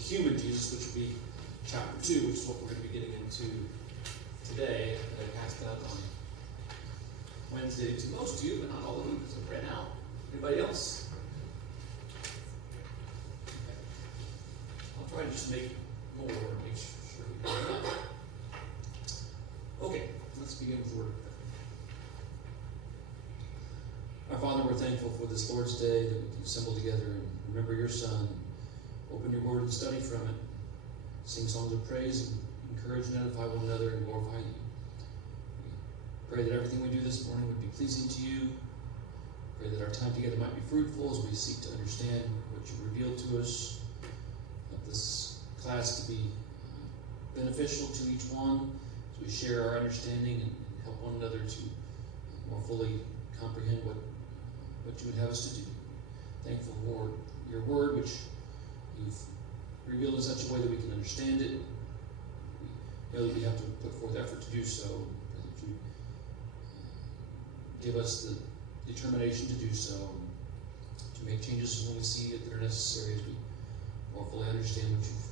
the human Jesus, which will be chapter 2, which is what we're going to be getting into today. I passed out on Wednesday to most of you, but not all of you, because it ran out. Anybody else? Okay. I'll try to just make more, make sure we have enough. Okay, let's begin with the word of prayer. Our Father, we're thankful for this Lord's Day that we can assemble together and remember your Son, open your word and study from it, sing songs of praise and encourage and edify one another and glorify you. We pray that everything we do this morning would be pleasing to you. Pray that our time together might be fruitful as we seek to understand what you revealed to us. Help this class to be beneficial to each one as we share our understanding and help one another to more fully comprehend what you would have us to do. Thankful for your word, which you've revealed in such a way that we can understand it. We know that we have to put forth effort to do so. Pray that you give us the determination to do so, to make changes when we see that they're necessary as we more fully understand what you've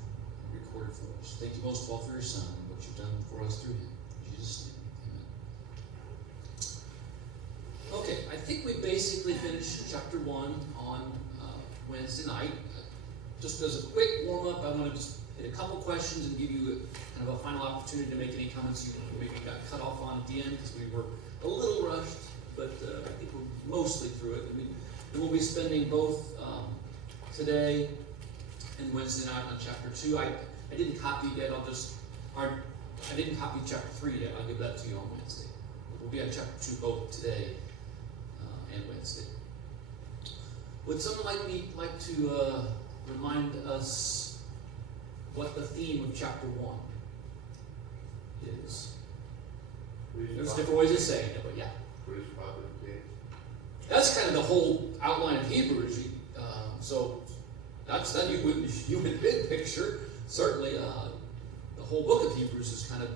recorded for us. Thank you most of all for your Son and what you've done for us through him. In Jesus' name, amen. Okay, I think we basically finished chapter 1 on Wednesday night. Just as a quick warm-up, I want to just hit a couple questions and give you kind of a final opportunity to make any comments you maybe got cut off on at the end, because we were a little rushed, but I think we're mostly through it. And we'll be spending both today and Wednesday night on chapter 2. I didn't copy yet. I didn't copy chapter 3 yet. I'll give that to you on Wednesday. But we'll be on chapter 2 both today and Wednesday. Would someone like to remind us what the theme of chapter 1 is? There's different ways of saying it, but yeah. That's kind of the whole outline of Hebrews. So that's that you went big picture. Certainly, the whole book of Hebrews is kind of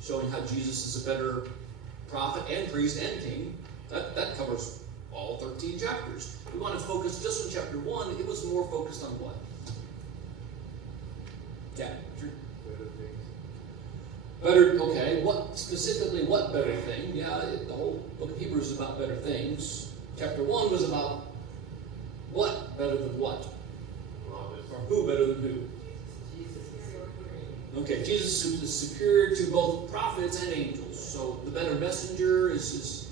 showing how Jesus is a better prophet and priest and king. That covers all 13 chapters. We want to focus just on chapter 1. It was more focused on what? Yeah. Better, okay. What better thing? Yeah, the whole book of Hebrews is about better things. Chapter 1 was about what better than what? Or who better than who? Okay, Jesus is superior to both prophets and angels. So the better messenger is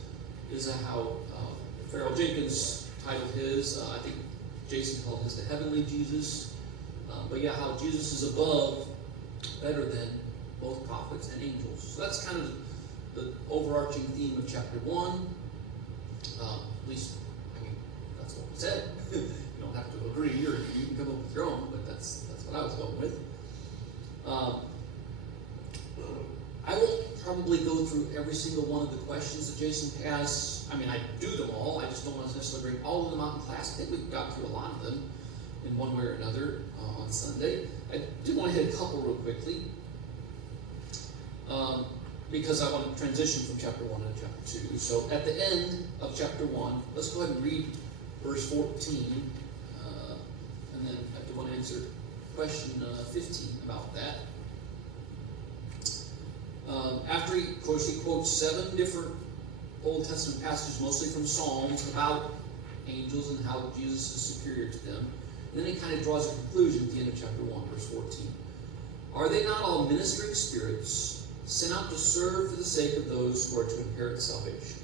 how Farrell Jenkins titled his. I think Jason called his the heavenly Jesus. But yeah, how Jesus is above, better than both prophets and angels. So that's kind of the overarching theme of chapter 1. At least, that's what we said. You don't have to agree, or you can come up with your own, but that's what I was going with. I won't probably go through every single one of the questions that Jason has. I do them all. I just don't want to necessarily bring all of them out in class. I think we got through a lot of them in one way or another on Sunday. I do want to hit a couple real quickly. Because I want to transition from chapter 1 to chapter 2. So at the end of chapter 1, let's go ahead and read verse 14. And then I do want to answer question 15 about that. After he quotes 7 different Old Testament passages, mostly from Psalms, about angels and how Jesus is superior to them. And then he kind of draws a conclusion at the end of chapter 1, verse 14. Are they not all ministering spirits, sent out to serve for the sake of those who are to inherit salvation?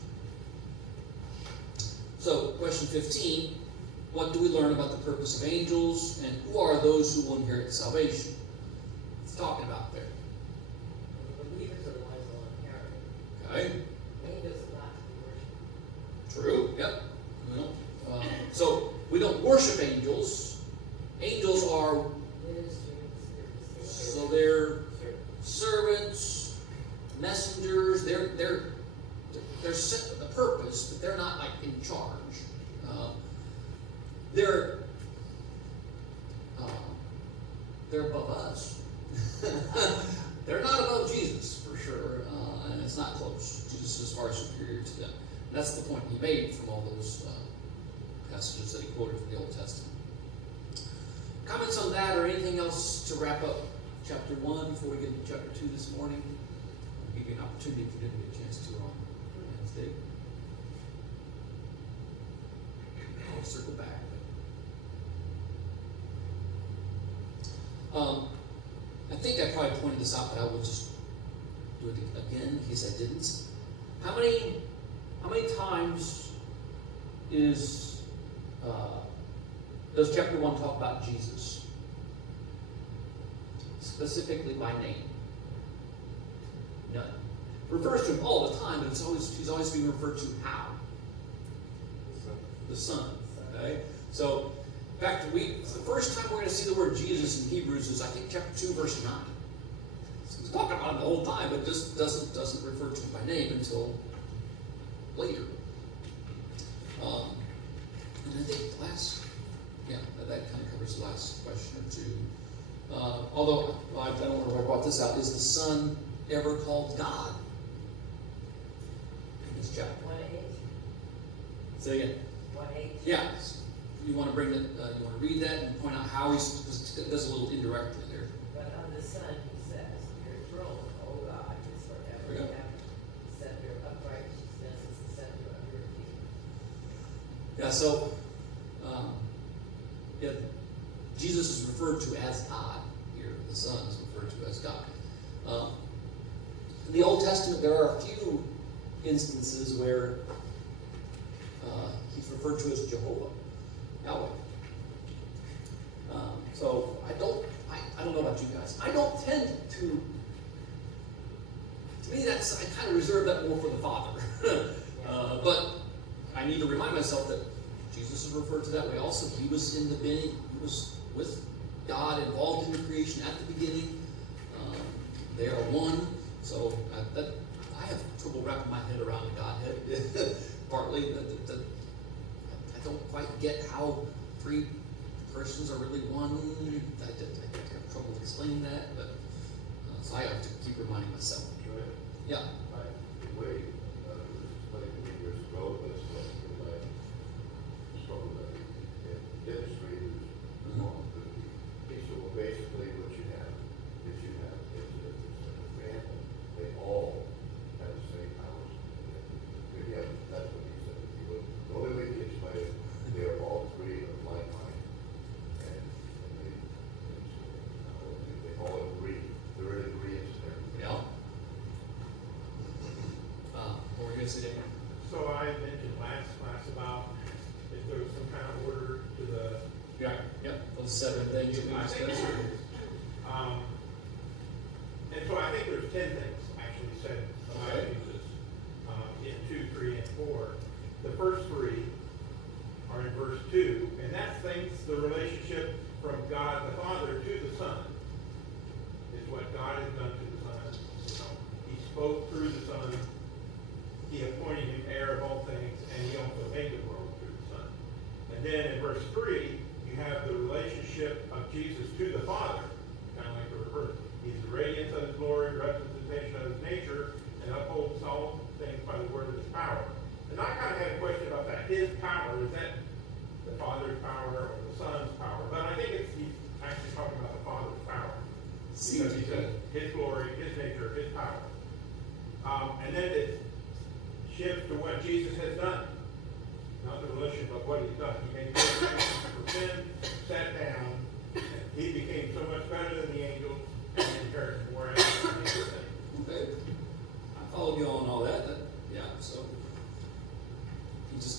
So, question 15, what do we learn about the purpose of angels, and who are those who will inherit salvation? What's talking about there? The believers are the ones who will inherit. Okay. Angels are not to be worshipped. True, yep. So, we don't worship angels. Angels are, so they're servants, messengers. They're sent with a purpose, but they're not like in charge. They're above us. They're not above Jesus for sure, and it's not close. Jesus is far superior to them. And that's the point he made from all those passages that he quoted from the Old Testament. Comments on that, or anything anything else to wrap up chapter 1 before we get into chapter 2 this morning? I'll give you an opportunity if you didn't get a chance to on Wednesday. I'll circle back. I think I probably pointed this out, but I will just do it again in case I didn't. How many times does chapter 1 talk about Jesus? Specifically by name? None. Refers to him all the time, but he's always being referred to how? The Son. Okay? So, in fact, the first time we're going to see the word Jesus in Hebrews is, I think, chapter 2, verse 9. He's talking about him the whole time, but just doesn't refer to him by name until later. And I think that kind of covers the last question or two. Although, I don't know if I brought this out, is the Son ever called God in this chapter? What age? Say again. What age? Yeah. You want to bring that? You want to read that and point out how he does a little indirectly there. But on the Son, he says, "Your throne, O God, is forever and ever. The scepter of righteousness is the scepter of your kingdom." Yeah. So, Jesus is referred to as God here. The Son is referred to as God. In the Old Testament, there are a few instances where he's referred to as Jehovah, Yahweh. So I don't know about you guys. I don't tend to me, I kind of reserve that more for the Father. But I need to remind myself that Jesus is referred to that way also. He was in the beginning. He was with God, involved in the creation at the beginning. They are one. So I have trouble wrapping my head around the Godhead. Partly, I don't quite get how three persons are really one. I have trouble explaining that, but so I have to keep reminding myself. Right. Yeah. The way it was explained to me years ago, but it's like I struggled with it. Dentistry is wrong. So basically what you have is a family. They all have the same powers. Yeah, that's what he said. The only way to explain it, they are all three of like mind. And they all agree. They're in agreement to everything. Yeah. What were you going to say, Daniel? So I mentioned last class about if there was some kind of order to the. Yeah. Yep. Those 7 things that we I think discussed. there is. And so I think there's 10 things actually said about Okay. Jesus in 2, 3, and 4. The first 3 are in verse 2, and that's things, the relationship from God the Father to the Son is what God has done to the Son. He spoke through the Son. He appointed him heir of all things, and he also made the world through the Son. And then in verse 3, you have the relationship of Jesus to the Father, kind of like the reverse. He's the radiance of his glory, representation of his nature, and upholds all things by the word of his power. And I kind of had a question about that. His power, is that the Father's power or the Son's power? But I think he's actually talking about the Father's power. Because he said his glory, his nature, his power. And then it shifts to what Jesus has done. Not the relationship, but what he's done. He made purification for sin, sat down, and he became so much better than the angels and inherited more angels. Okay. I followed you on all that. Yeah. So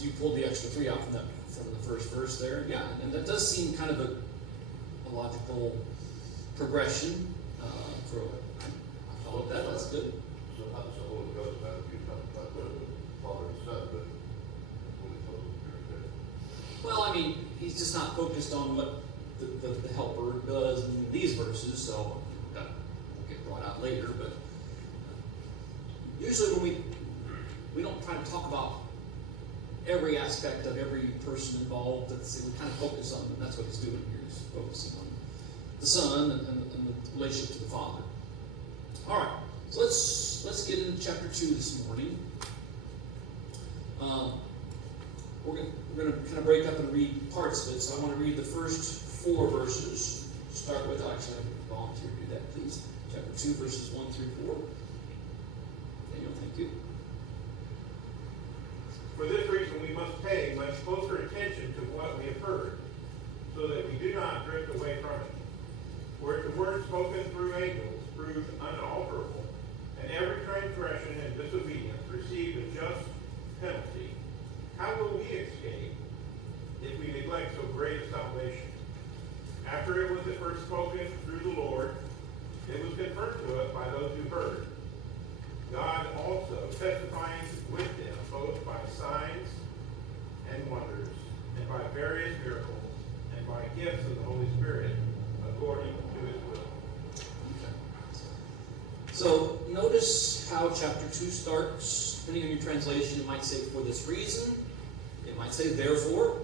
you pulled the extra 3 out from the first verse there. Yeah, and that does seem kind of a logical progression. I followed that. That's good. So how does the Holy Ghost have to be talking about the Father and Son, but Holy Ghost? Well, I mean, he's just not focused on what the helper does in these verses, so that will get brought out later. But usually when we don't try to talk about every aspect of every person involved, we kind of focus on, and that's what he's doing here, is focusing on the Son and the relationship to the Father. All right, so let's get into chapter 2 this morning. We're going to kind of break up and read parts of it. So I want to read the first 4 verses, start with, actually, I volunteer to do that, please. Chapter 2, verses 1 through 4. Daniel, thank you. For this reason, we must pay much closer attention to what we have heard, so that we do not drift away from it. For if the word spoken through angels proved unalterable, and every transgression and disobedience received a just penalty, how will we escape if we neglect so great a salvation? After it was at first spoken through the Lord, it was confirmed to us by those who heard. God also testifying with them both by signs and wonders, and by various miracles, and by gifts of the Holy Spirit, according to his will. So notice how chapter 2 starts. Depending on your translation, it might say for this reason. It might say therefore.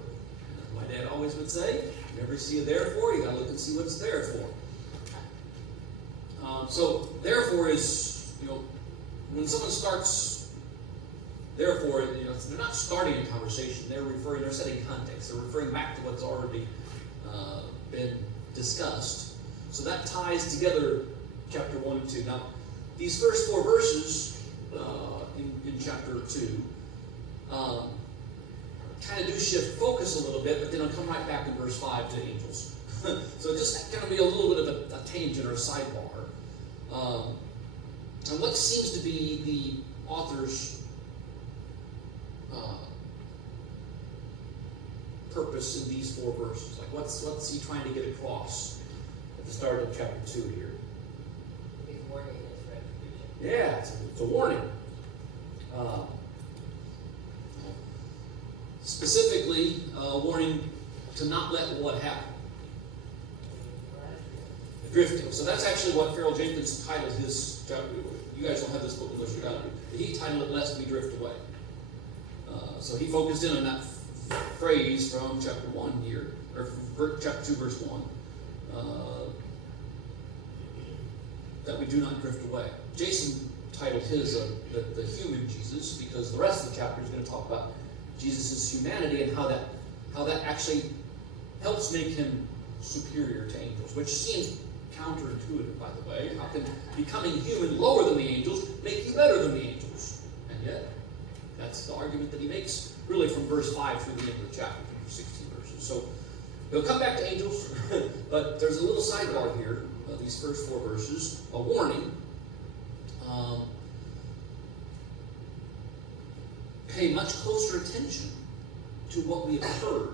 As my dad always would say, you never see a therefore, you gotta look and see what it's there for. So therefore is, when someone starts therefore, they're not starting a conversation. They're setting context. They're referring back to what's already been discussed. So that ties together chapter 1 and 2. Now, these first 4 verses in chapter 2 kind of do shift focus a little bit, but then I'll come right back in verse 5 to angels. So just going to be a little bit of a tangent or a sidebar. And what seems to be the author's purpose in these 4 verses? Like, what's he trying to get across at the start of chapter 2 here? He's warning against retribution. Yeah, it's a warning. Specifically, a warning to not let what happen? Drifting. So that's actually what Farrell Jenkins titled his chapter. You guys don't have this book unless you got it. He titled it "Lest We Drift Away." So he focused in on that phrase from chapter 1 here, or from chapter 2, verse 1, that we do not drift away. Jason titled his the human Jesus, because the rest of the chapter is going to talk about Jesus' humanity and how that actually helps make him superior to angels, which seems counterintuitive, by the way. How can becoming human lower than the angels make you better than the angels? And yet, that's the argument that he makes, really from verse 5 through the end of the chapter, 16 verses. So, we'll come back to angels, but there's a little sidebar here, these first 4 verses, a warning. Pay much closer attention to what we have heard.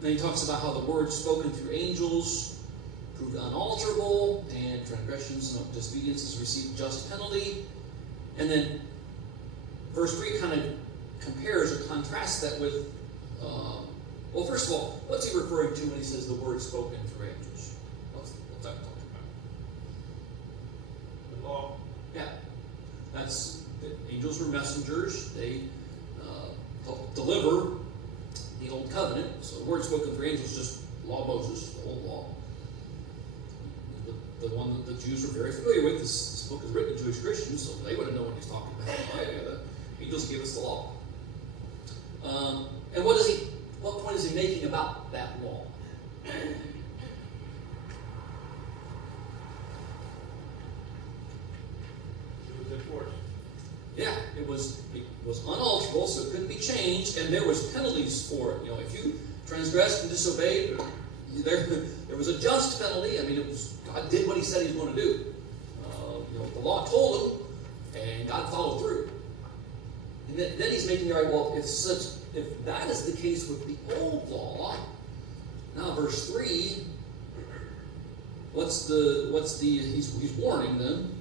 Then he talks about how the word spoken through angels proved unalterable, and transgressions and disobediences received just penalty. And then verse 3 kind of compares or contrasts that with, well, first of all, what's he referring to when he says the word spoken through angels? What's that talking about? The law. Yeah. That's, the angels were messengers. They helped deliver the Old Covenant. So the word spoken through angels is just law of Moses, the old law. The one that the Jews are very familiar with. This book is written to Jewish Christians, so they wouldn't know what he's talking about. Oh, yeah, the angels gave us the law. And what point is he making about that law? It was enforced. Yeah, it was unalterable, so it couldn't be changed, and there was penalties for it. If you transgressed and disobeyed, there was a just penalty. I mean, it was God did what He said He was going to do. The law told Him, and God followed through. And then He's making the argument. Well, if that is the case with the old law, now verse 3. He's warning them,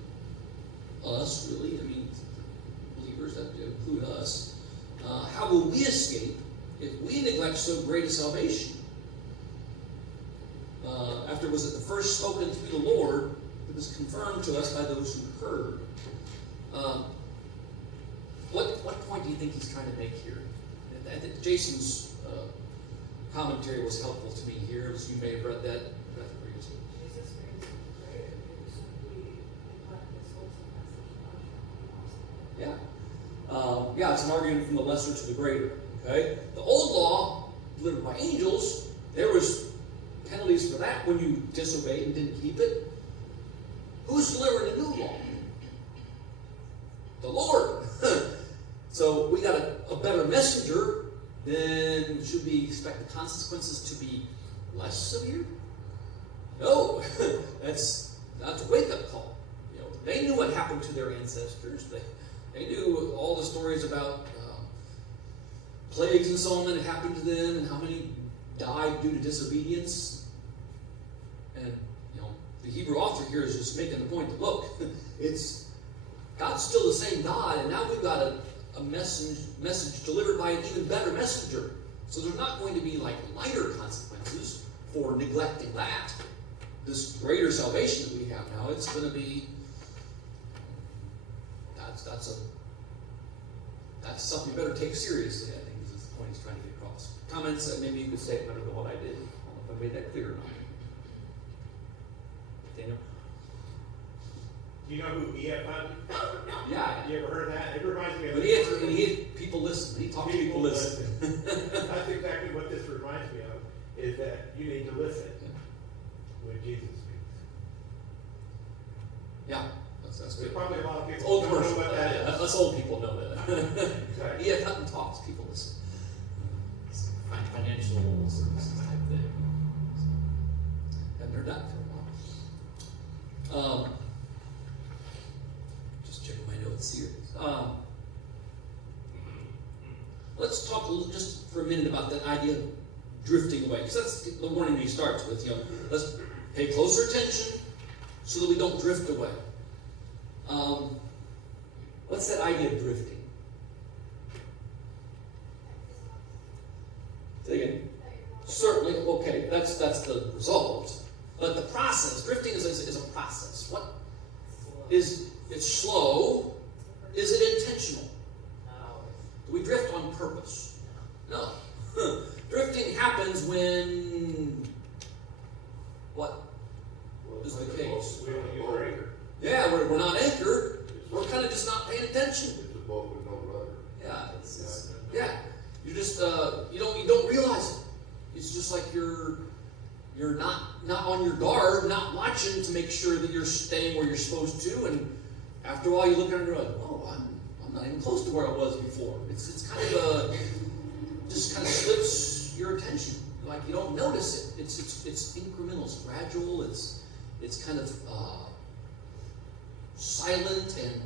us really. I mean, believers, that include us. How will we escape if we neglect so great a salvation? After it was at the first spoken through the Lord, it was confirmed to us by those who heard. What point do you think he's trying to make here? I think Jason's commentary was helpful to me here, as you may have read that. Jesus brings greater news. We neglect this wholesome message. Yeah, it's an argument from the lesser to the greater. Okay, the old law delivered by angels, there was penalties for that when you disobeyed and didn't keep it. Who's delivering a new law? The Lord. So we got a better messenger. Then should we expect the consequences to be less severe? No. That's a wake-up call. You know, they knew what happened to their ancestors. They knew all the stories about plagues and so on that happened to them, and how many died due to disobedience. And you know, the Hebrew author here is just making the point that look, God's still the same God, and now we've got a message delivered by an even better messenger. So there's not going to be like lighter consequences for neglecting that. This greater salvation that we have now, it's going to be that's something you better take seriously, I think, is the point he's trying to get across. Comments that maybe you could say it better than what I did. I don't know if I made that clear or not. Daniel? Do you know who E.F. Hutton? Yeah. You ever heard that? It reminds me of... When people listen. He talks to people listen. That's exactly what this reminds me of, is that you need to listen when Jesus speaks. Yeah. That's There's good. probably a lot of people Old who don't know commercial. what that is. Us old people know that. Exactly. E.F. Hutton talks, people listen. It's financial services type thing. Haven't heard that for a while. Just checking my notes here. Let's talk just for a minute about that idea of drifting away, because that's the warning he starts with. You know, let's pay closer attention so that we don't drift away. What's that idea of drifting? Say again. Certainly, okay, that's the result. But the process, drifting is a process. What is it's slow? Is it intentional? Do we drift on purpose? No. Drifting happens when what is the case? We don't use our anchor. Yeah, we're not anchored. We're kind of just not paying attention. It's a boat with no rudder. Yeah, you just you don't realize it. It's just like you're not on your guard, not watching to make sure that you're staying where you're supposed to, and after a while you look at it and you're like, oh, I'm not even close to where I was before. It's kind of just kind of slips your attention. Like you don't notice it. It's incremental, it's gradual, it's kind of silent and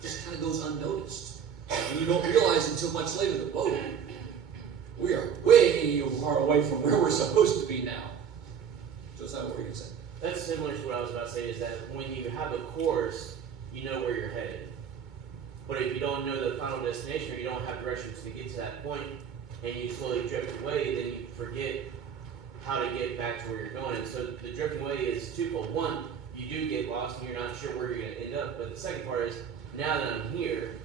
just kind of goes unnoticed. And you don't realize until much later that, whoa, we are way far away from where we're supposed to be now. So is that what we're going to say? That's similar to what I was about to say, is that when you have a course, you know where you're headed. But if you don't know the final destination, or you don't have directions to get to that point, and you slowly drift away, then you forget how to get back to where you're going. And so the drifting away is twofold. One, you do get lost and you're not sure where you're going to end up. But the second part is, now that I'm here,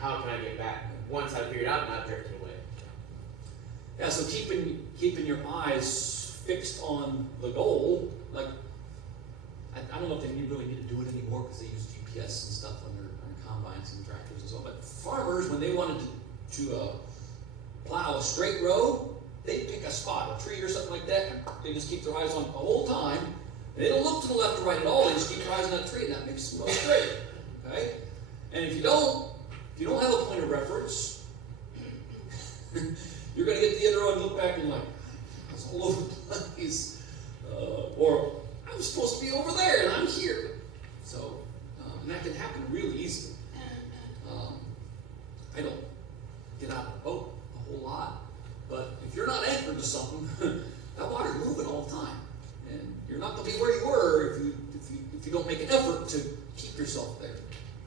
how can I get back? Once I've figured out not drifting away. Yeah, so keeping your eyes fixed on the goal, like I don't know if they really need to do it anymore because they use GPS and stuff on their combines and tractors and so on. But farmers, when they wanted to plow a straight row, they pick a spot, a tree or something like that, and they just keep their eyes on it the whole time. They don't look to the left or right at all. They just keep their eyes on that tree, and that makes them go straight. Okay? And if you don't have a point of reference, you're going to get to the end of the road and look back and you're like, I was all over the place. Or I was supposed to be over there and I'm here. So, and that can happen really easily. I don't get out of the boat a whole lot, but if you're not anchored to something, that water's moving all the time. And you're not going to be where you were if you don't make an effort to keep yourself there.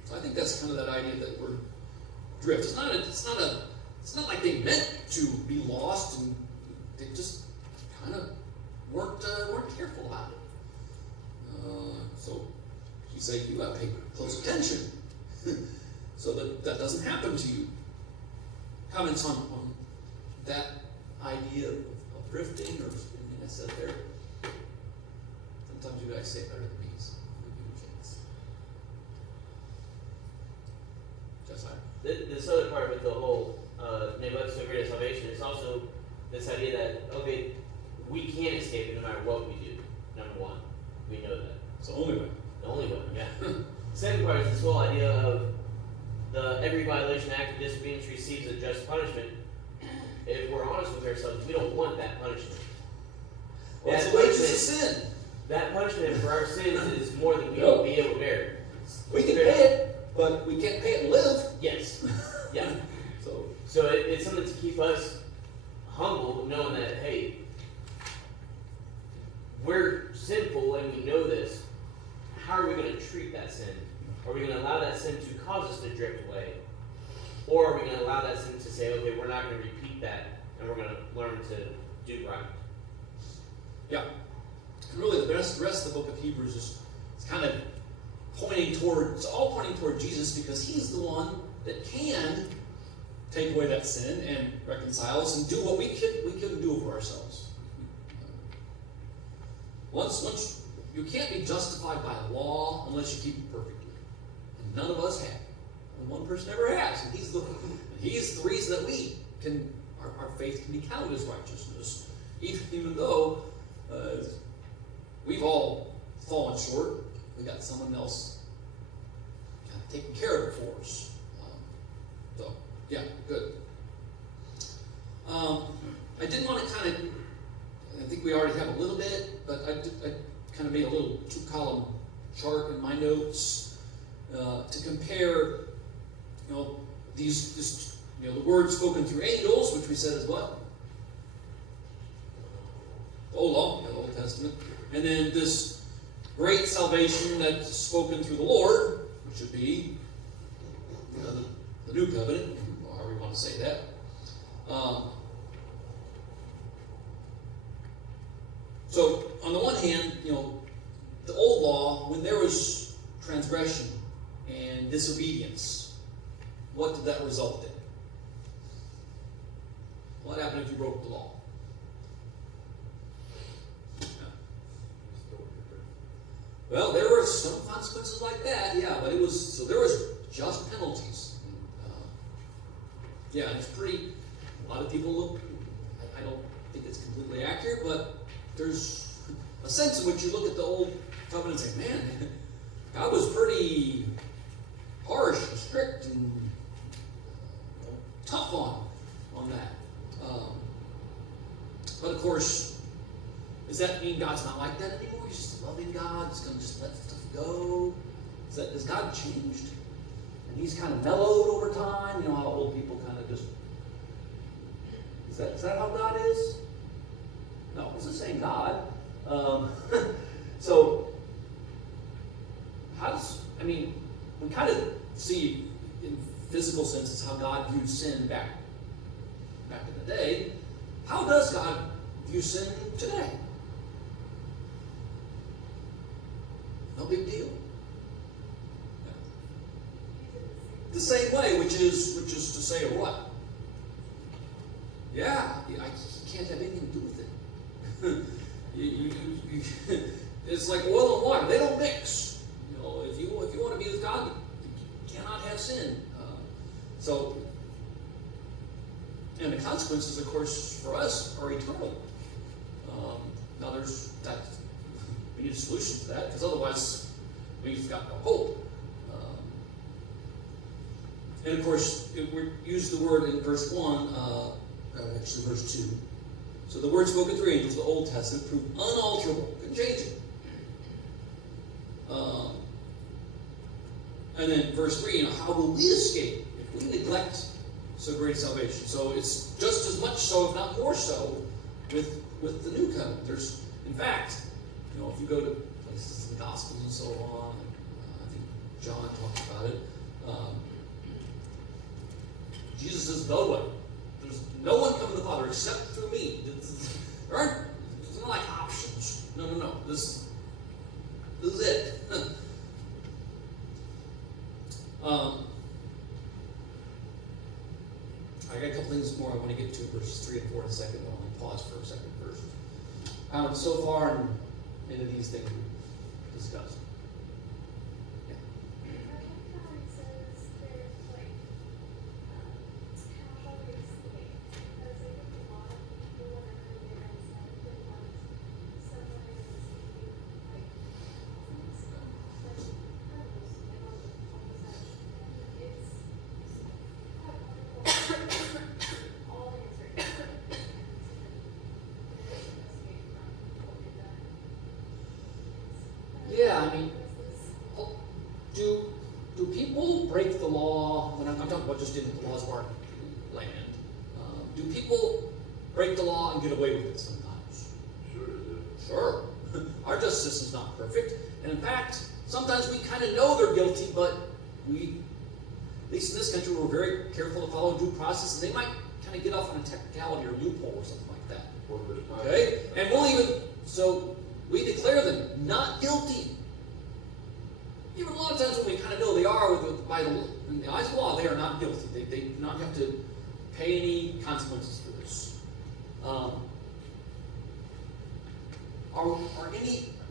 So I think that's kind of that idea that we're drift. It's not like they meant to be lost, and they just kind of weren't careful about it. So you say you got to pay close attention so that doesn't happen to you. Comments on that idea of drifting or anything I said there? Sometimes you guys say it better than me, so I'll give you a chance. Just like This other part with the whole neglect so great a salvation, it's also this idea that, okay, we can't escape it no matter what we do. Number one, we know that. It's the only way. The only one, yeah. Second part is this whole idea of every violation, act, of disobedience receives a just punishment. If we're honest with ourselves, we don't want that punishment. Well, it's the wages of sin. That punishment for our sins is more than we will be able to bear. We can pay it, but we can't pay it and live. Yes. Yeah. So it's something to keep us humble, knowing that, hey, we're sinful and we know this. How are we going to treat that sin? Are we going to allow that sin to cause us to drift away? Or are we going to allow that sin to say, okay, we're not going to repeat that and we're going to learn to do right? yeah. And really, the rest of the book of Hebrews is kind of it's all pointing toward Jesus, because he's the one that can take away that sin and reconcile us and do what we couldn't do for ourselves. Once you can't be justified by law unless you keep it perfectly, and none of us have. And one person ever has, and he's the reason that we can our faith can be counted as righteousness, even though we've all fallen short. We got someone else kind of taking care of it for us. So, yeah, good. I did want to kind of, I think we already have a little bit, but I kind of made a little 2-column chart in my notes to compare, the words spoken through angels, which we said is what? The Old Law, the Old Testament. And then this great salvation that's spoken through the Lord, which would be the New Covenant, however you want to say that. So, on the one hand, the Old Law, when there was transgression and disobedience, what did that result in? What happened if you broke the law? Well, there were some consequences like that, yeah, but there was just penalties. Yeah, it's pretty. A lot of people look. I don't think it's completely accurate, but there's a sense in which you look at the Old Covenant and say, "Man, God was pretty harsh, and strict, and tough on that." But of course, does that mean God's not like that anymore? He's just a loving God. He's going to just let stuff go. Has God changed? And he's kind of mellowed over time. You know how old people kind of just... Is that how God is? No, it's the same God. So, we kind of see in physical senses how God viewed sin back in the day. How does God view sin today? No big deal. The same way, which is to say, or what? Yeah, he can't have anything to do with it. It's like oil and water; they don't mix. If you want to be with God, you cannot have sin. And the consequences, of course, for us are eternal. Now, we need a solution to that, because otherwise we've got no hope. And of course, we use the word in verse 1, actually verse 2. So the word spoken through angels, the Old Testament, proved unalterable. Couldn't change it. And then verse 3, how will we escape if we neglect so great salvation? So it's just as much so, if not more so, with the New Covenant. In fact, if you go to places in the Gospels and so on, I think John talks about it, Jesus is the way. There's no one coming to the Father except through me. There's not like options. No. This is it. I got a couple things more I want to get to, verses 3 and 4 in a second. I'll pause for a second first. So far into these things we've discussed. Yeah. I like how it says there's how holy understand what the laws of our land. Do people break the law and get away with it sometimes? Sure do. Sure. Our justice system's not perfect. And in fact, sometimes we kind of know they're guilty, but we, at least in this country, we're very careful to follow due process, and they might kind of get off on a technicality or loophole or something like that. Or there's not- Okay? And we'll even, so we declare them not guilty. Even a lot of times when we kind of know they are, by the, in the eyes of the law, they are not guilty. They do not have to pay any consequences for this.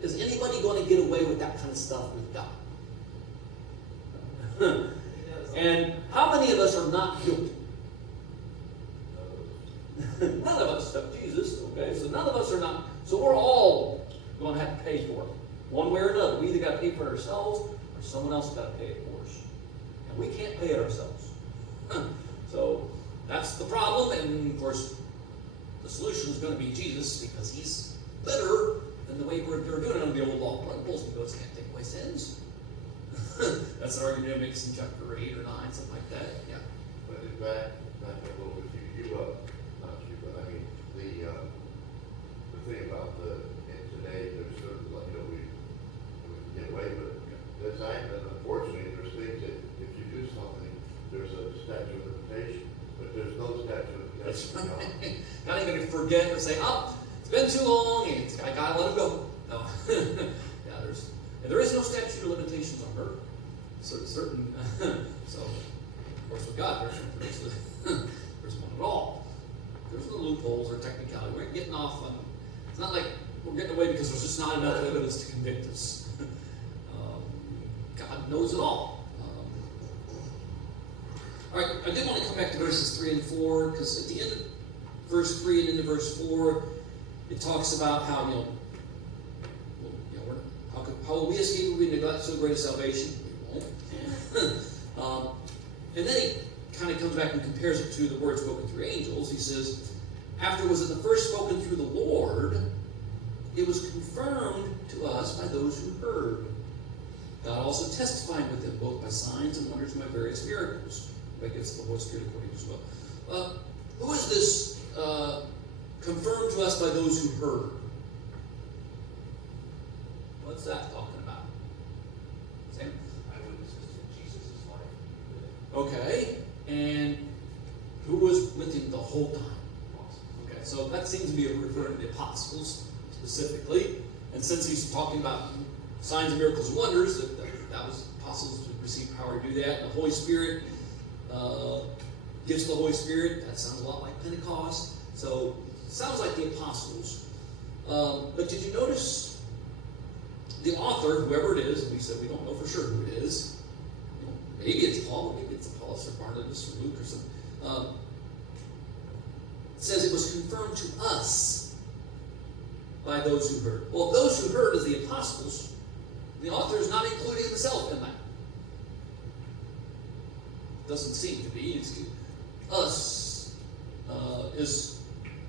Is anybody going to get away with that kind of stuff with God? And how many of us are not guilty? None of us, except Jesus. Okay, so none of us are not. So we're all going to have to pay for it, one way or another. We either got to pay for it ourselves, or someone else got to pay it for us. And we can't pay it ourselves. So that's the problem. And of course, the solution is going to be Jesus, because he's better than the way we're doing it under the old law. Blood and bulls and goats can't take away sins. That's an argument it makes in chapter 8 or 9, something like that. Yeah. But in fact, back a little bit, not you, but I mean, the thing about in today, there's certain, we can get away with it. That's and unfortunately, there's things that if you do something, there's a statute of limitation, but there's no statute of limitation. Not even going to forget or say, oh, it's been too long, and I gotta let him go. No. Yeah, there is no statute of limitations on murder. Certain so of course with God there's one at all. There's no loopholes or technicality. We're getting off on, it's not like we're getting away because there's just not enough evidence to convict us. God knows it all. All right, I did want to come back to verses 3 and 4, because at the end of verse 3 and into verse 4, it talks about how, how will we escape if we neglect so great a salvation? We won't. And then he kind of comes back and compares it to the word spoken through angels. He says, after was it the first spoken through the Lord, it was confirmed to us by those who heard. God also testified with them both by signs and wonders and by various miracles. I guess the Holy Spirit according as well. Who is this confirmed to us by those who heard? What's that talking about? Sam? Eyewitnesses to Jesus' life. Okay. And who was with him the whole time? Okay. So that seems to be referring to the apostles specifically. And since he's talking about signs and miracles and wonders, that was apostles who received power to do that. And the Holy Spirit, gifts of the Holy Spirit, that sounds a lot like Pentecost. So it sounds like the apostles. But did you notice the author, whoever it is, we said we don't know for sure who it is. Maybe it's Paul, maybe it's Apollos or Barnabas or Luke or something. It says it was confirmed to us by those who heard. Well, those who heard is the apostles. The author is not including himself in that. Doesn't seem to be. It's us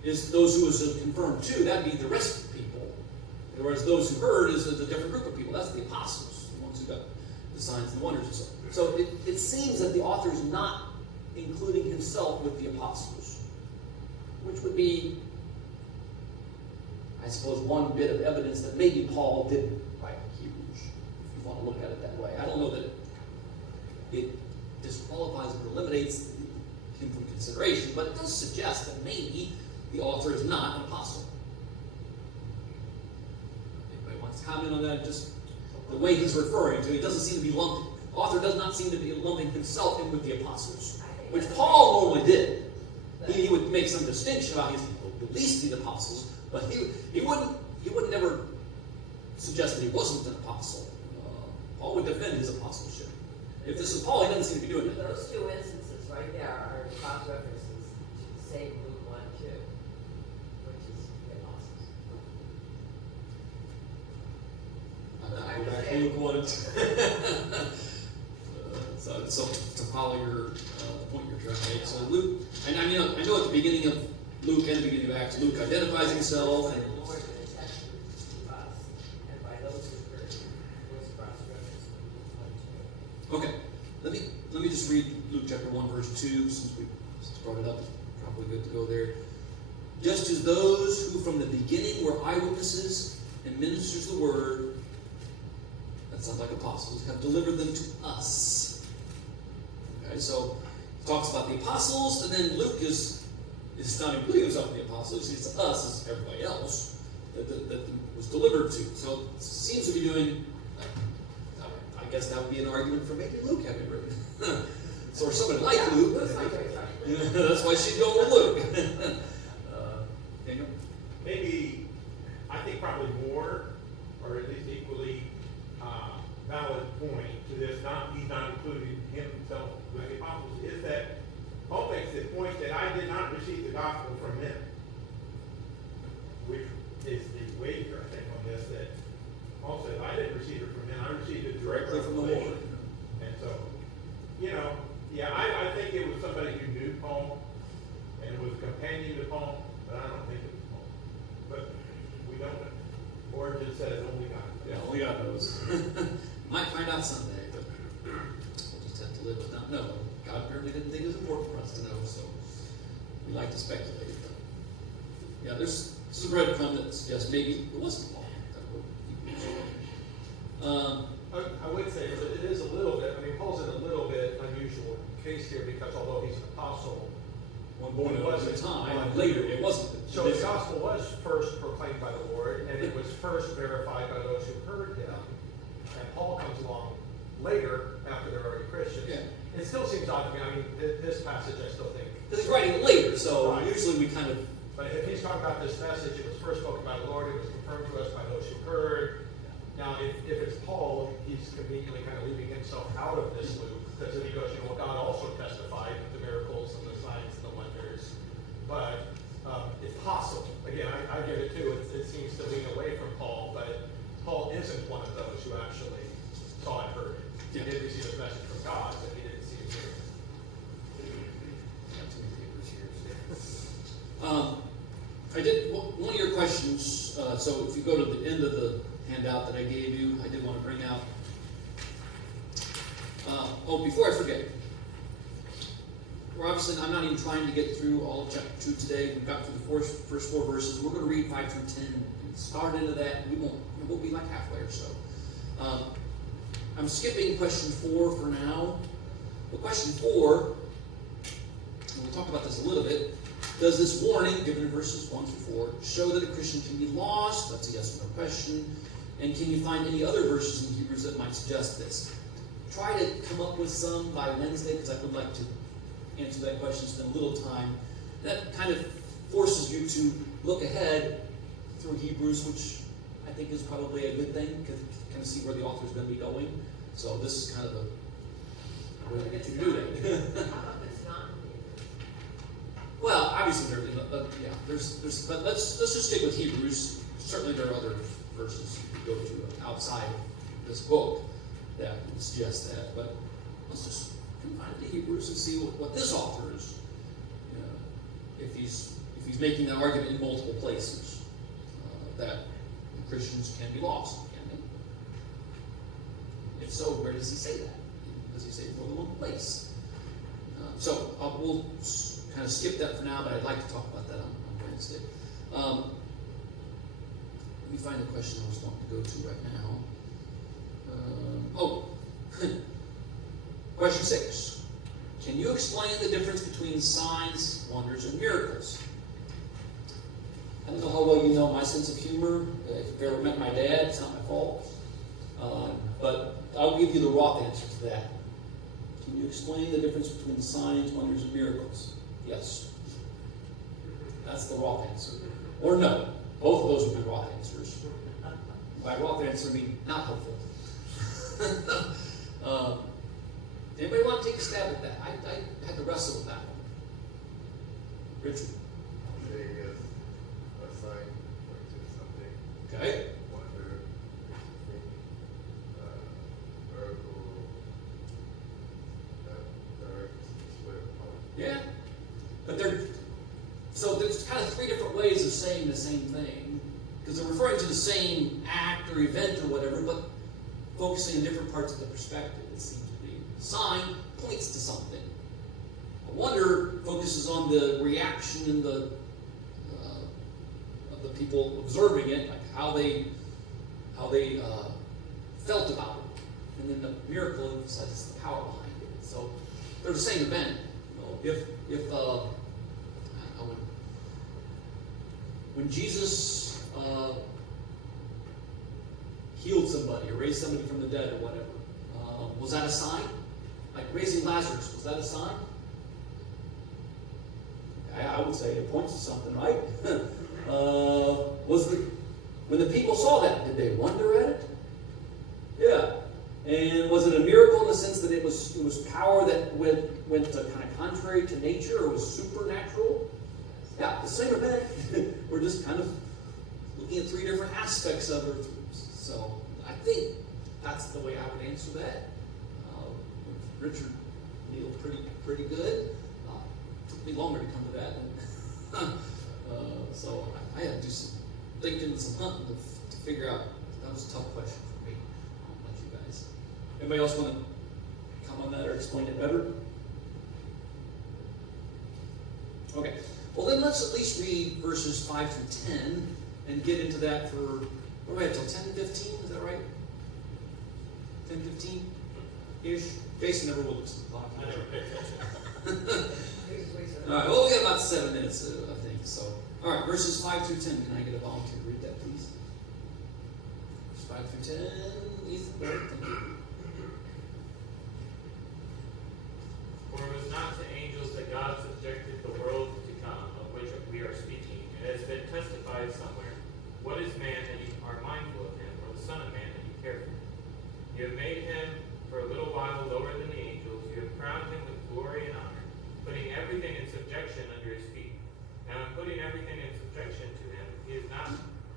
is those who is confirmed to. That'd be the rest of the people. Whereas those who heard is a different group of people. That's the apostles, the ones who got the signs and wonders and so on. So it seems that the author is not including himself with the apostles, which would be, I suppose, one bit of evidence that maybe Paul didn't write Hebrews, if you want to look at it that way. I don't know that it disqualifies or eliminates him from consideration, but it does suggest that maybe the author is not an apostle. Anybody wants to comment on that? Just the way he's referring to it doesn't seem to be lumped. The author does not seem to be lumping himself in with the apostles, which Paul normally did. He would make some distinction about his at least the apostles, but he wouldn't never suggest that he wasn't an apostle. Paul would defend his apostleship. If this is Paul, he doesn't seem to be doing that. Those two instances right there are cross references to the same Luke 1:2, which is the apostles. I'm not going back to Luke 1. So to follow your the point you're trying to make. So Luke, and I know at the beginning of Luke and the beginning of Acts, Luke identifies himself and The Lord attested to us, and by those who heard, was cross referenced to Luke 1:2. okay. Let me just read Luke chapter 1 verse 2, since we brought it up, it's probably good to go there. Just as those who from the beginning were eyewitnesses and ministers of the word, that sounds like apostles, have delivered them to us. Okay, so he talks about the apostles, and then Luke is not including himself in the apostles, it's us as everybody else that was delivered to. So it seems to be doing, I guess that would be an argument for maybe Luke having written. So or somebody like Luke. Looks like it's right. That's why she'd go with Luke. Daniel? Maybe, I think probably more, or at least equally valid point to this, he's not including himself with the apostles, is that Paul makes the point that I did not receive the gospel from him, which is the wager, I think, on this, that Paul says, I didn't receive it from him, I received it Directly from the Lord. And so, I think it was somebody who knew Paul and was a companion to Paul, but I don't think it was Paul. But we don't know. Origin says only God. Yeah, only God knows. Might find out someday, but we'll just have to live with not knowing. God apparently didn't think it was important for us to know, so we like to speculate. But yeah, there's some breadcrumb that suggests maybe it wasn't Paul. I would say that it is a little bit, Paul's in a little bit unusual case here because although he's an apostle, One born at a time, and later it wasn't. so the gospel was first proclaimed by the Lord, and it was first verified by those who heard him. And Paul comes along later, after they're already Christians. Yeah. It still seems odd to me. This passage, I still think. Because he's writing it later, so Right. usually we kind of. But if he's talking about this message, it was first spoken by the Lord, it was confirmed to us by those who heard. Now, if it's Paul, he's conveniently kind of leaving himself out of this loop, because then he goes, God also testified with the miracles and the signs and the wonders. But it's possible. Again, I give it too. It seems to lean away from Paul, but Paul isn't one of those who actually saw and heard it. He Yeah. did receive a message from God, but he didn't see it here. I did one of your questions. So if you go to the end of the handout that I gave you, I did want to bring out. Before I forget, I'm not even trying to get through all of chapter 2 today. We've got through the first 4 verses. We're going to read 5 through 10 and start into that. We'll be like halfway or so. I'm skipping question 4 for now. But question 4, and we talked about this a little bit. Does this warning, given in verses 1 through 4, show that a Christian can be lost? That's a yes or no question. And can you find any other verses in Hebrews that might suggest this? Try to come up with some by Wednesday, because I would like to answer that question, spend a little time. That kind of forces you to look ahead through Hebrews, which I think is probably a good thing, because you kind of see where the author's going to be going. So this is kind of a way to get you to do that. How about this non-believers? Well, obviously there's but let's just stick with Hebrews. Certainly there are other verses you could go to outside this book that would suggest that, but let's just confine it to Hebrews and see what this author is, if he's making that argument in multiple places, that Christians can be lost, can they? If so, where does he say that? Does he say more than one place? So we'll kind of skip that for now, but I'd like to talk about that on Wednesday. Let me find the question I was wanting to go to right now. Question 6. Can you explain the difference between signs, wonders, and miracles? I don't know how well you know my sense of humor. If you've ever met my dad, it's not my fault. But I'll give you the raw answer to that. Can you explain the difference between signs, wonders, and miracles? Yes. That's the raw answer. Or no. Both of those would be raw answers. By raw answer, I mean not helpful. Anybody want to take a stab at that? I had to wrestle with that one. Richard. Say yes, a sign points to something. Okay. Wonder, miracle, direct split. Yeah. But there's kind of 3 different ways of saying the same thing. Because they're referring to the same act or event or whatever, but focusing on different parts of the perspective, it seems to be. Sign points to something. wonder focuses on the reaction and of the people observing it, like how they felt about it. And then the miracle emphasizes the power behind it. So they're the same event. When Jesus healed somebody or raised somebody from the dead or whatever, was that a sign? Like raising Lazarus, was that a sign? I would say it points to something, right? When the people saw that, did they wonder at it? Yeah. And was it a miracle in the sense that it was power that went kind of contrary to nature or was supernatural? Yeah, the same event. We're just kind of looking at three different aspects of it. So I think that's the way I would answer that. Richard nailed pretty good. Took me longer to come to that. So I had to do some thinking and some hunting to figure out. That was a tough question for me. I don't know about you guys. Anybody else want to come on that or explain it better? Okay. Well, then let's at least read verses 5 through 10 and get into that for, what do we have, till 10:15? Is that right? 10:15-ish? Jason never looks at the clock. I never pay attention. All right, well, we got about 7 minutes, I think. So, all right, verses 5 through 10. Can I get a volunteer to read that, please? Verses 5 through 10. Ethan, go ahead. Thank you. For it was not to angels that God subjected the world to come, of which we are speaking. It has been testified somewhere. What is man that you are mindful of him, or the Son of Man that you care for him? You have made him for a little while lower than the angels. You have crowned him with glory and honor, putting everything in subjection under his feet. Now in putting everything in subjection to him,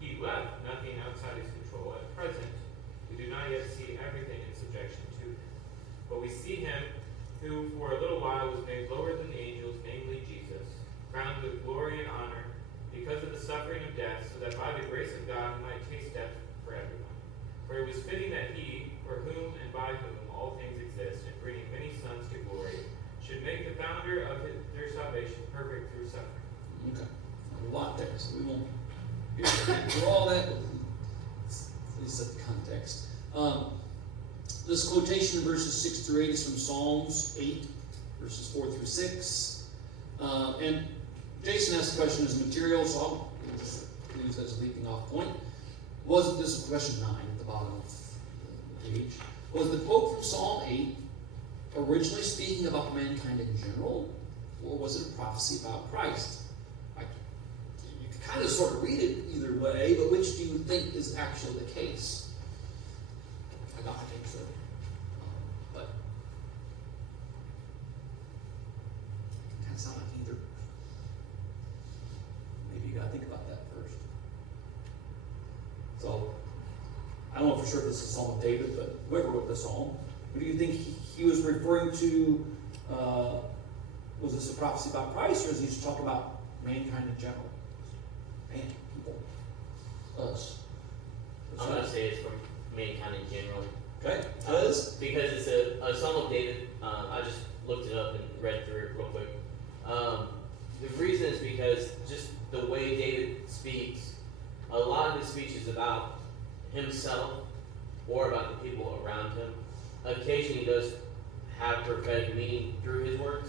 he left nothing outside his control. At present, we do not yet see everything in subjection to him. But we see him who for a little while was made lower than the angels, namely Jesus, crowned with glory and honor because of the suffering of death, so that by the grace of God he might taste death for everyone. For it was fitting that he, for whom and by whom all things exist, and bringing many sons to glory, should make the founder of their salvation perfect through suffering. Okay. A lot there, so we won't go through all that, but at least set the context. This quotation in verses 6 through 8 is from Psalms 8, verses 4 through 6. And Jason asked the question as material, so I'll just use that as a leaping off point. This is question 9 at the bottom of the page. Was the quote from Psalm 8 originally speaking about mankind in general, or was it a prophecy about Christ? You can kind of sort of read it either way, but which do you think is actually the case? I think so. But it can kind of sound like either. Maybe you got to think about that first. So, I don't know for sure if this is a Psalm of David, but whoever wrote the Psalm, what do you think he was referring to? Was this a prophecy about Christ, or is he just talking about mankind in general? Man, people. Us. I'm going to say it's from mankind in general. Okay. Because it's a Psalm of David. I just looked it up and read through it real quick. The reason is because just the way David speaks, a lot of his speech is about himself or about the people around him. Occasionally he does have prophetic meaning through his words,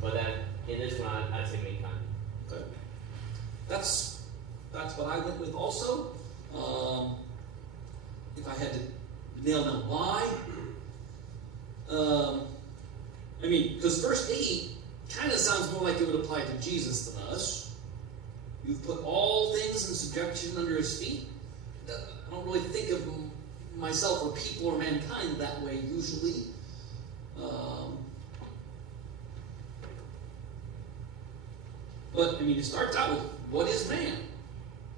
but that in this one I'd say mankind. Okay. That's what I went with also. If I had to nail down why, because verse 8 kind of sounds more like it would apply to Jesus than us. You've put all things in subjection under his feet. I don't really think of myself or people or mankind that way usually. But it starts out with, what is man?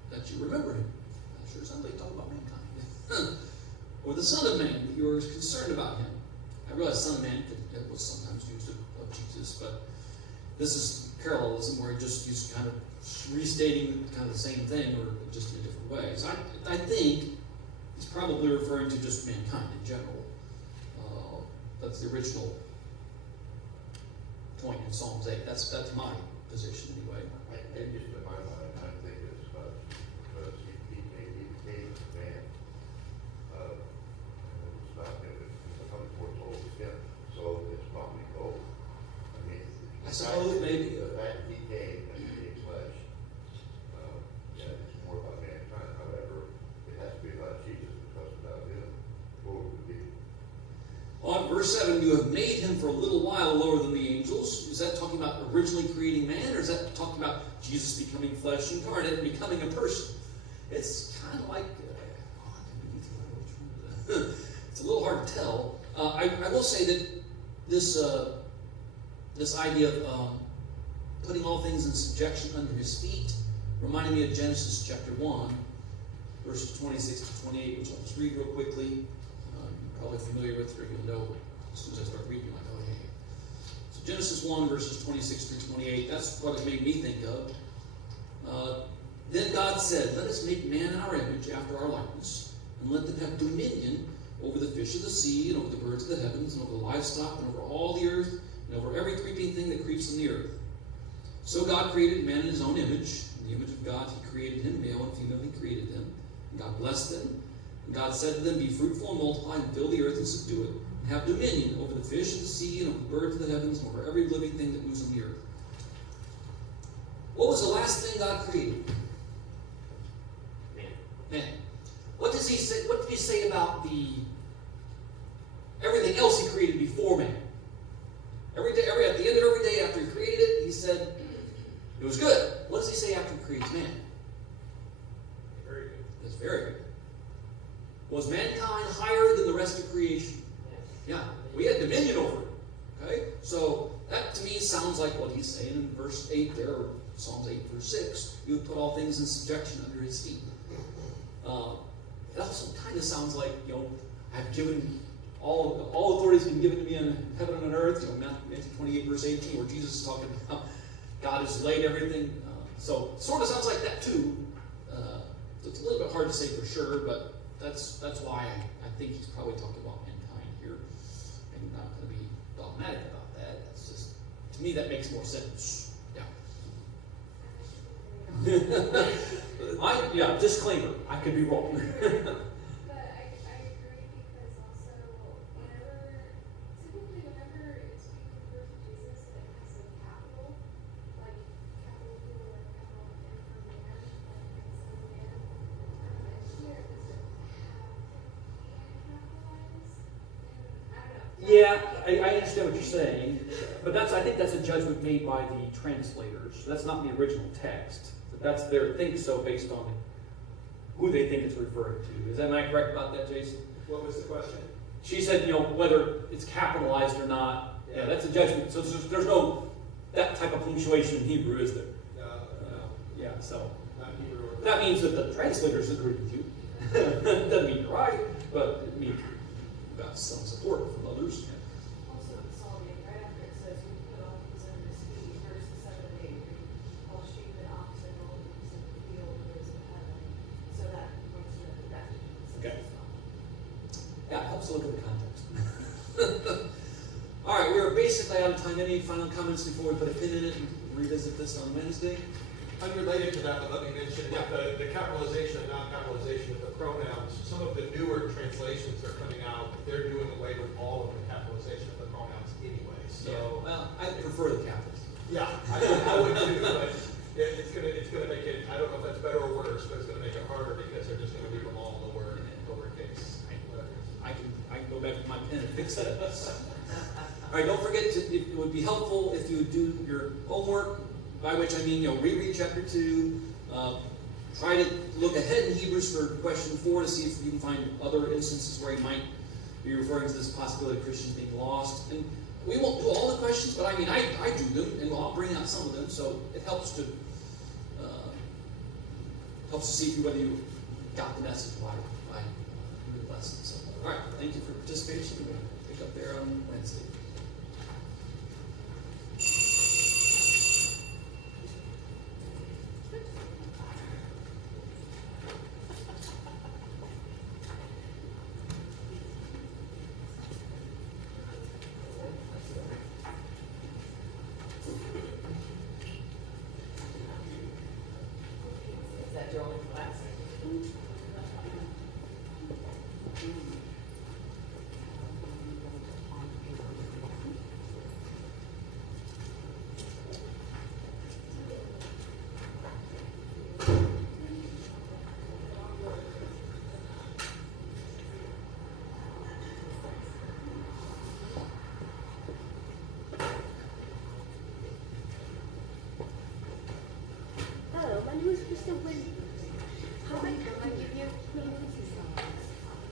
That you remember him. I'm sure somebody talking about mankind. Or the Son of Man, that you were concerned about him. I realize Son of Man was sometimes used of Jesus, but this is parallelism where he just used kind of restating kind of the same thing, or just in a different way. So I think he's probably referring to just mankind in general. That's the original point in Psalms 8. That's my position anyway. And just in my mind, I think it's because he became man. And it's not that it's come towards old skin, so it's probably gold. I mean, I suppose maybe. The fact that he came and became flesh, yeah, it's more about mankind. However, it has to be about Jesus, because without him, what would it be? On verse 7, you have made him for a little while lower than the angels. Is that talking about originally creating man, or is that talking about Jesus becoming flesh incarnate and becoming a person? It's kind of like, it's a little hard to tell. I will say that this idea of putting all things in subjection under his feet reminded me of Genesis chapter 1, verses 26 to 28, which I'll just read real quickly. Probably familiar with, or you'll know as soon as I start reading, like, oh, hey. So Genesis 1, verses 26 through 28, that's what it made me think of. Then God said, let us make man in our image, after our likeness, and let them have dominion over the fish of the sea, and over the birds of the heavens, and over the livestock, and over all the earth, and over every creeping thing that creeps on the earth. So God created man in his own image. In the image of God he created him, male and female he created them. And God blessed them. And God said to them, be fruitful and multiply, and fill the earth and subdue it, and have dominion over the fish of the sea, and over the birds of the heavens, and over every living thing that moves on the earth. What was the last thing God created? Man. What does he say? What did he say about everything else he created before man? At the end of every day after he created it, he said it was good. What does he say after he creates man? Very good. It's very good. Was mankind higher than the rest of creation? Yes. Yeah, we had dominion over it. Okay, so that to me sounds like what he's saying in verse 8 there, or Psalms 8, verse 6. You would put all things in subjection under his feet. It also kind of sounds like, I've given all authority has been given to me in heaven and on earth. Matthew 28, verse 18, where Jesus is talking about God has laid everything. So it sort of sounds like that too. It's a little bit hard to say for sure, but that's why I think he's probably talking about mankind here. I'm not going to be dogmatic about that. That's just, to me, that makes more sense. Yeah. Disclaimer, I could be wrong. But I agree, because also typically whenever it's being referred to Jesus and it has a capital, like capital Q or capital M for man, like Son of Man, it's weird, does it have and capitalized? And I don't know. Yeah, I understand what you're saying, but I think that's a judgment made by the translators. That's not the original text. That's their think so based on who they think it's referring to. Am I correct about that, Jason? What was the question? She said, whether it's capitalized or not. Yeah, that's a judgment. So there's no that type of punctuation in Hebrew, is there? No. Yeah, so Not Hebrew or that means that the translators agree with you. Doesn't mean you're right, but it means you've got some support from others. Also in Psalm 8, right after it says, you put all things under his feet, verses 7 and 8 read, all sheep and oxen, all the beasts of the field, birds of heaven. So that points to that Jesus Okay. as well. Yeah, it helps to look at the context. All right, we are basically out of time. Any final comments before we put a pin in it and revisit this on Wednesday? Unrelated to that, but let me mention the capitalization and non-capitalization of the pronouns. Some of the newer translations are coming out. They're doing away with all of the capitalization of the pronouns anyway. So, well, I prefer the capitals. yeah, I would too. But it's gonna make it. I don't know if that's better or worse, but it's gonna make it harder because they're just gonna leave them all lowercase. I can go back to my pen and fix that. All right, don't forget it would be helpful if you would do your homework, by which I mean, reread chapter 2, try to look ahead in Hebrews for question 4 to see if you can find other instances where he might be referring to this possibility of Christians being lost. And we won't do all the questions, but I mean, I do them, and I'll bring out some of them, so it helps to see whether you got the message by the lesson. So, all right, thank you for participation. We're going to pick up there on Wednesday. that your only class? Hello, my name is Mr. Win.